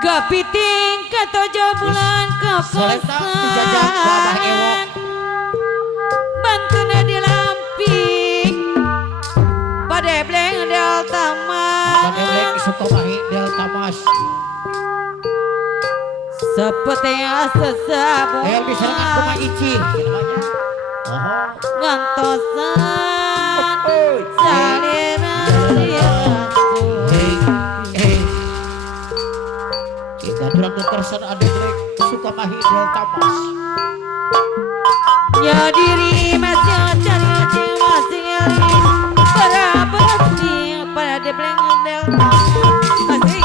Kepiting ke 7 bulan kekosan bantuna di lampik pada bleng del tamas pada bleng Sukomahi del tamas seperti sesabu yang diserangan kuma ici ngantosan salira dia durang kekersan ada blek Sukomahi del tamas ya diri masih cari masih nyari berabadi pada di bleng del masih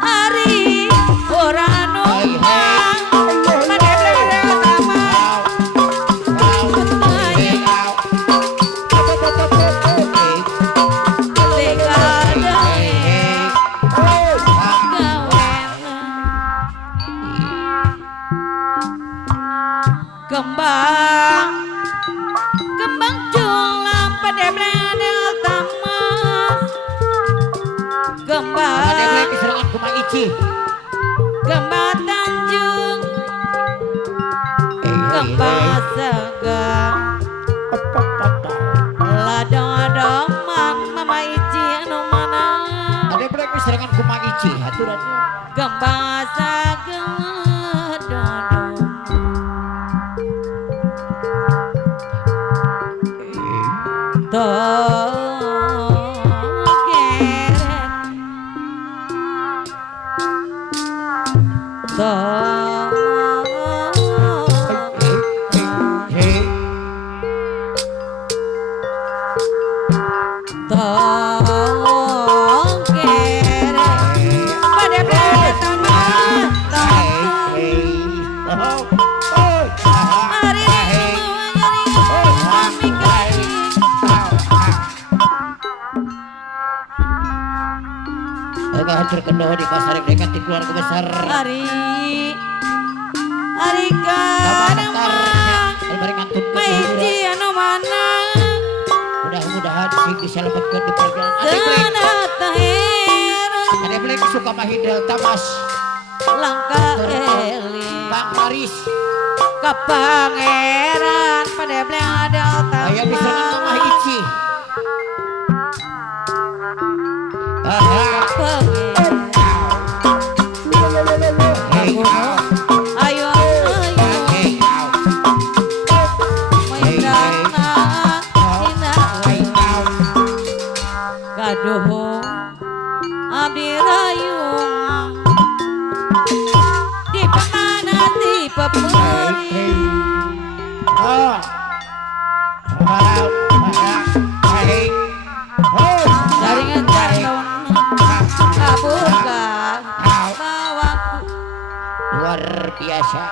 hari orang kembang culam pada bledel tamas kembang pada blek diserangan kuma ici kembang tanjung kembang segang ladong-ladongan mama ici anu mana ada blek diserangan kuma ici aturannya kembang segang terkenal di pasar dekat di keluarga besar hari kadang maiji anu mana mudah-mudahan sih diselamatkan di perjalanan ada blek Sukomahi del tamas langkah eli Bang Maris kepangeran pada bleng del tamas ayah diserangan kuma ici peri Oh. jaringan kawan kaburkan bawaku Luar biasa.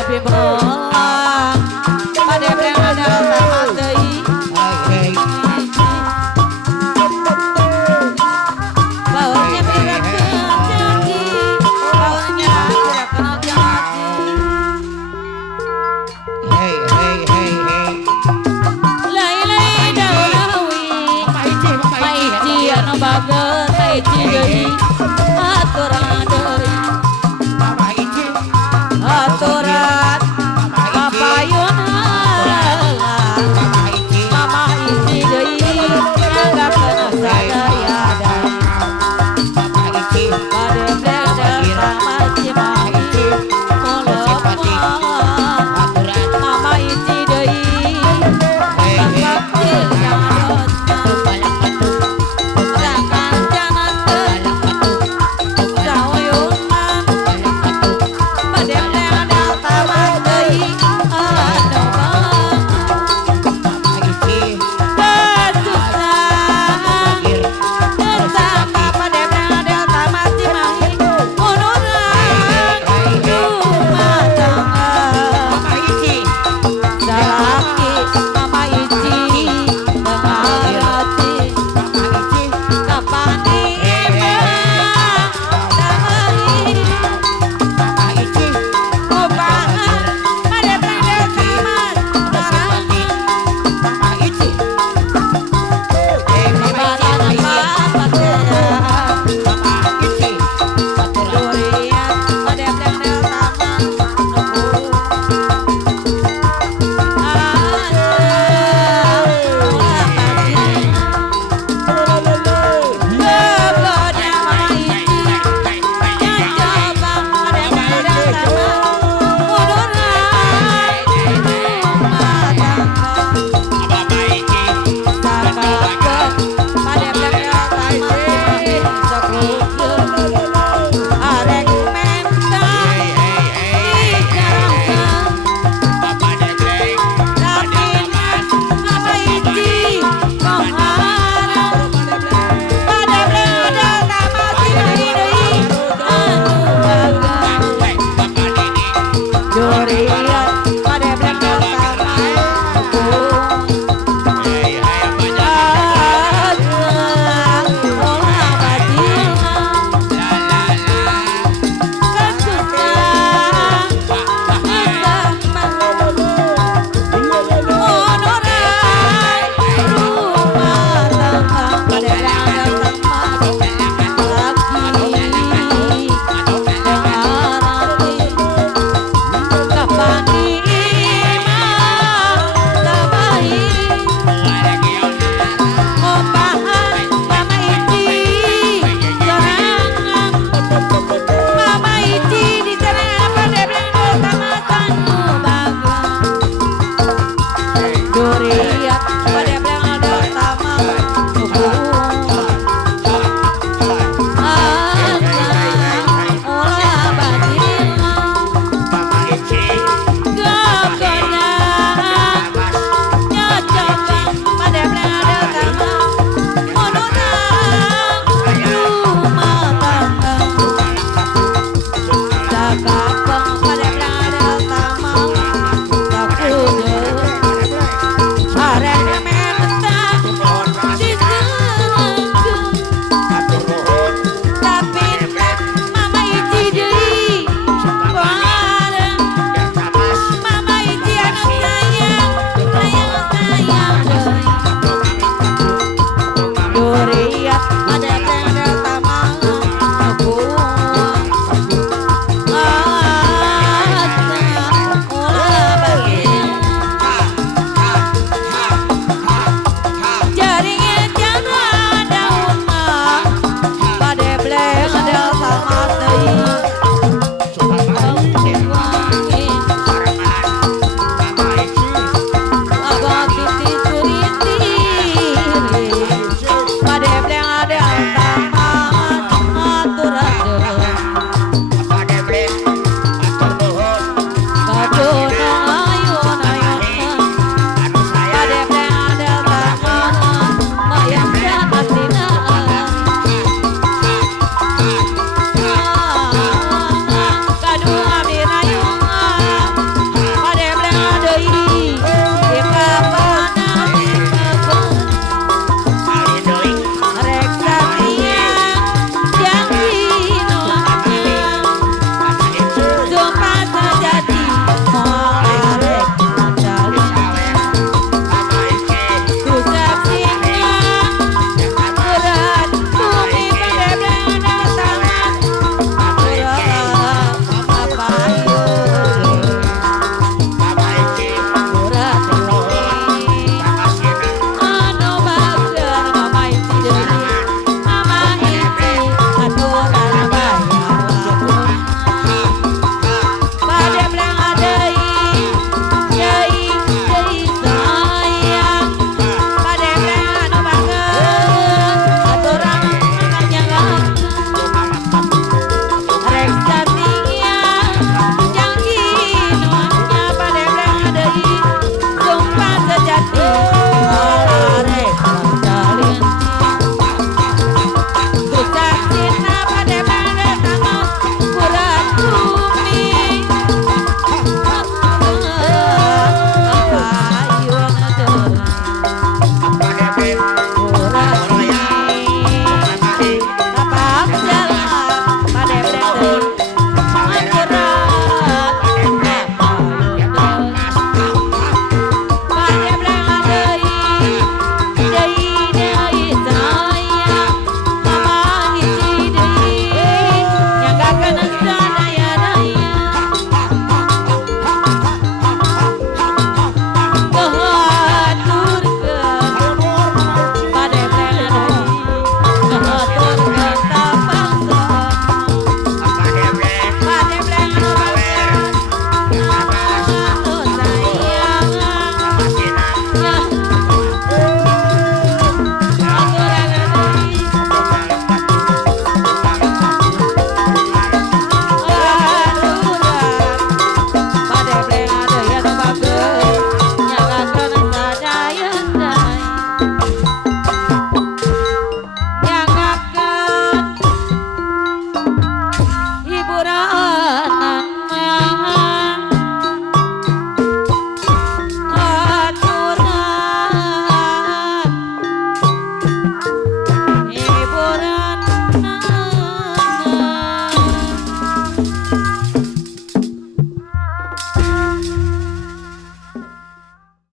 abi melang pada yang ada utama deui bawanya pirakeun janji bawanya pirakeun janji lai dawi maiji anu bageut maiji deui aturan